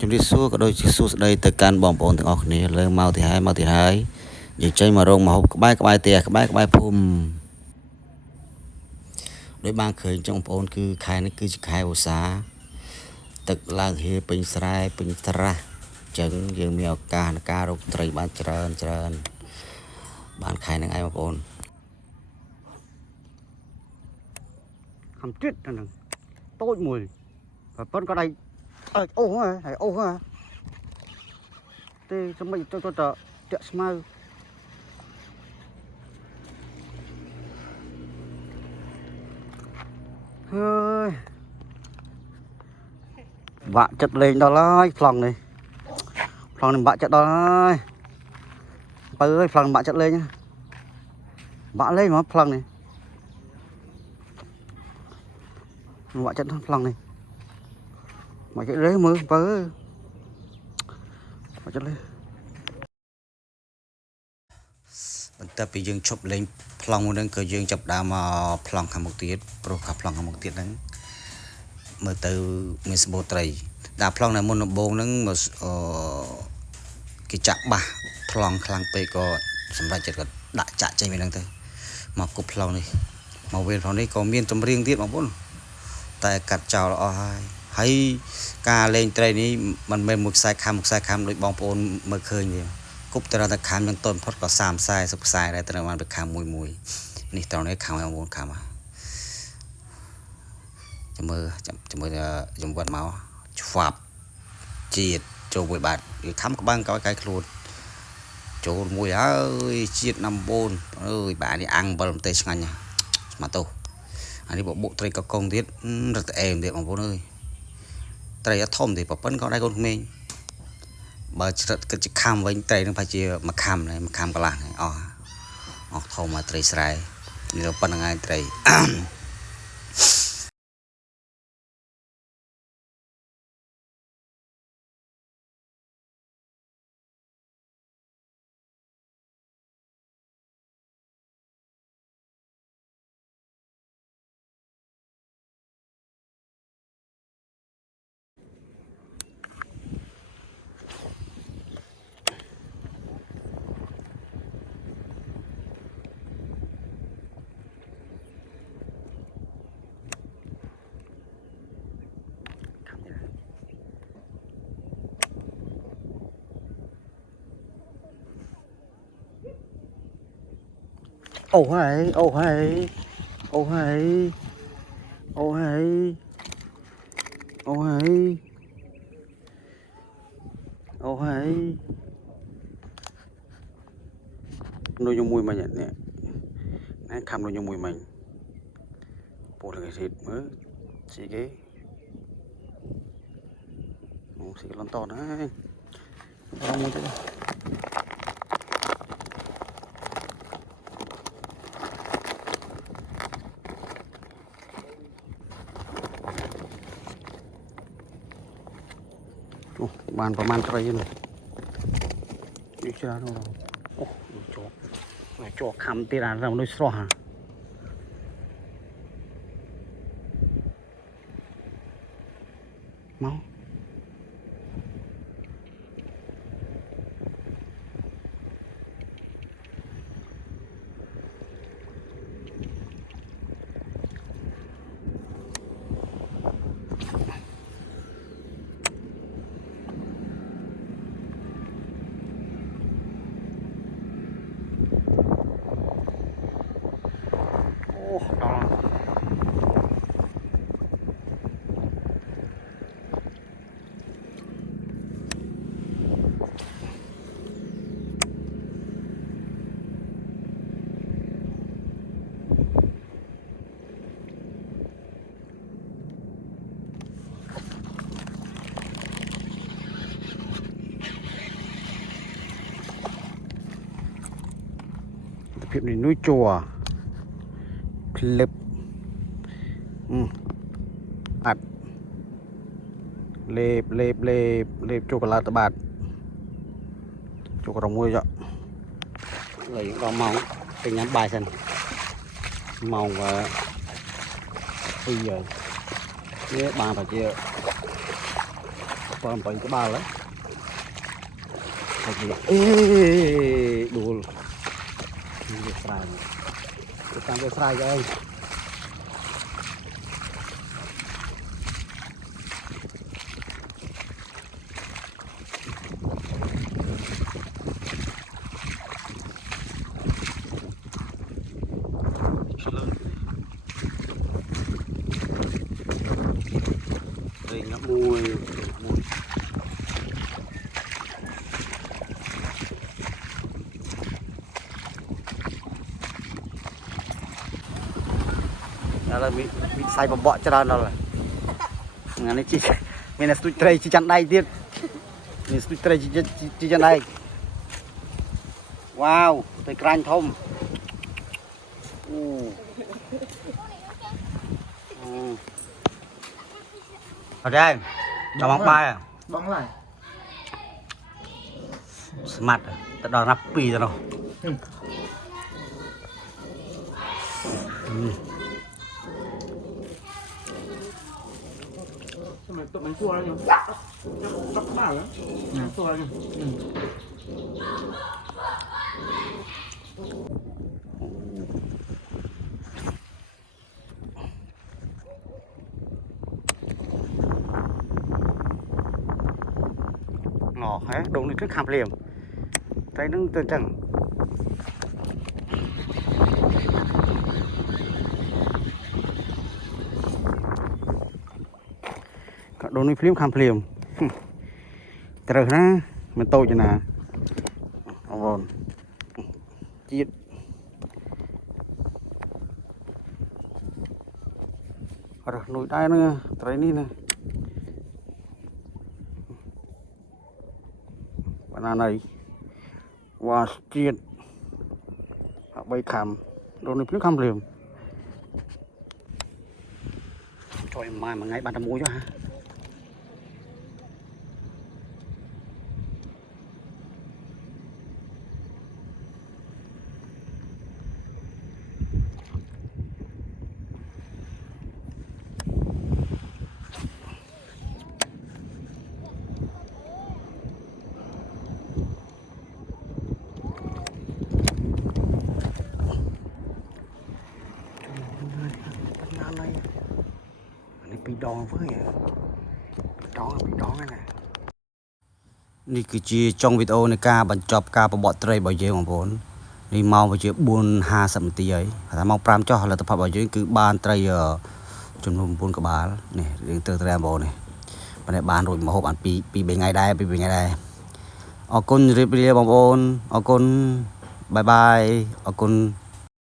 ជំរាបសួរក៏ដូចជាសួស្តីទៅកាន់បងប្អូនទាំងអស់គ្នាលើមកទីហើយយើងចេញមករកមកហូបក្បែរផ្ទះក្បែរភូមិដោយបានឃើញចុងបងប្អូនគឺខែនេះគឺជាខែឧស្សាហ៍ទឹកឡើងហៀពេញស្រែពេញស្រះអញ្ចឹងយើងមានឱកាសในការរកត្រីបានច្រើនបានខែហ្នឹងឯងបងប្អូនខំជិតហ្នឹងតូចមួយប៉ុន្តែក៏ដៃអូហើយអូហ៎ទេសម្រាប់ទៅតាក់ស្មៅហើយបាក់ចិត្តលេងដល់ហើយប្លង់នេះបាក់ចិត្តដល់ហើយបើអើយប្លង់បាក់ចិត្តលេងបាក់លេងមកប្លង់នេះបាក់ចិត្តប្លង់នេះបាក់ចិត្តលេងមើលបើបាក់ចិត្តលេងបន្ទាប់ពីយើងឈប់លេងប្លង់មួយហ្នឹងគឺយើងចាប់ដើមមកប្លង់ខាងមុខទៀតព្រោះខាងប្លង់ខាងមុខទៀតហ្នឹងមើលទៅមានសម្បូរត្រីតែប្លង់នៅមុនដំបូងហ្នឹងគេចាក់បាសប្លង់ខ្លាំងពេកក៏សម្រាប់ចិត្តក៏ដាក់ចាក់ចេញពីហ្នឹងទៅមកគប់ប្លង់នេះមកវេលប្លង់នេះក៏មានចម្រៀងទៀតបងប្អូនតែកាត់ចោលអស់ហើយការលេងត្រីនេះមិនមែនមួយខ្សែខំដូចបងប្អូនមើលឃើញទេគប់ទៅដល់តែខំនឹងតូនផុតក៏30-40ខ្សែដែរត្រូវបានទៅខំមួយនេះត្រង់នេះខំបងប្អូនខំចាំមើលខ្ញុំវត្តមកឆ្វាប់ជាតិចូលមួយបាត់វាខំក្បាំងកោយកាយខ្លួនចូលមួយហើយជាតិណាំបូនអើយបាទនេះអាំង7ប្រទេសឆ្ងាញ់ស្មាតោអានេះបុកត្រីកកុងទៀតរត់អែមទៀតបងប្អូនអើយត្រីអត់ធំទេប៉ប៉ិនក៏ដៃកូនក្មេងបើច្រិតគិតជាខំវិញត្រីនឹងប្រហែលជាមួយខំកន្លះអស់ធំមកត្រីស្រែនេះប៉ុណ្្នឹងហើយត្រីអូហើយអូហើយអូហើយអូហើយអូហើយអូហើយនោះយមួយមិញនេះណែខំនោះយមួយមិញពោះលើគេស៊ីមើលស៊ីគេអូស៊ីលន់តណារងមួយទៅបានប្រហែលត្រីនេះច្រើនអូជាប់ខំទៀតអារំដូចស្រស់មកដល់ភាពនេះនួយជួក្លឹបអត់លេបជូកូឡាតបាតជូករមួយចុះឡើយដល់ម៉ោងទៅញ៉ាំបាយសិនម៉ោង2ហើយនេះបានតែជា Còn bảy cái ba đấy. Ê, đủ. Việc xài này. Cái việc xài cho anh. Đây ngắm mùi. Đó là bị say vào bọ cho ra rồi. Ngắn này chị mình là tụi trai chị chặn đâyទៀត. Mình tụi trai chị chặn đây. Wow, tôi canh thông. Ở đây, cho bóng bay à? Bóng lại. Mặt, tao đòi nắp pì rồi. Tụi bánh chua đấy nhỉ? Chắc bảo đấy. Chua đấy nhỉ? Ngỏ hết, đúng đi trước khám liềm. Thấy nó từ chẳng. Đúng đi phim khám liềm. Trời ha, mình tôi cho nè. Vâng. Chiết. Rồi, nồi đai nữa, thấy ní nè. Bạn này. Wow, chiết. Bay khám. Đúng đi phim khám liềm. Trời mai mà ngay bạn đã mua cho hả? Bị đòn với bị đòn này nè. នេះគឺជាចុងវីដេអូនៃការបញ្ចប់ការបបត្រីរបស់យើងបងប្អូននេះម៉ោងវាជា 4:50 នាទីហើយថាម៉ោង 5 ចុះលទ្ធផលរបស់យើងគឺបានត្រីចំនួន 9 ក្បាលនេះយើងត្រូវត្រាំបងប្អូននេះប៉ុន្តែបានរួចមកហូបបាន2 3ថ្ងៃដែរអរគុណជម្រាបលាបងប្អូនអរគុណបាយបាយអរគុណ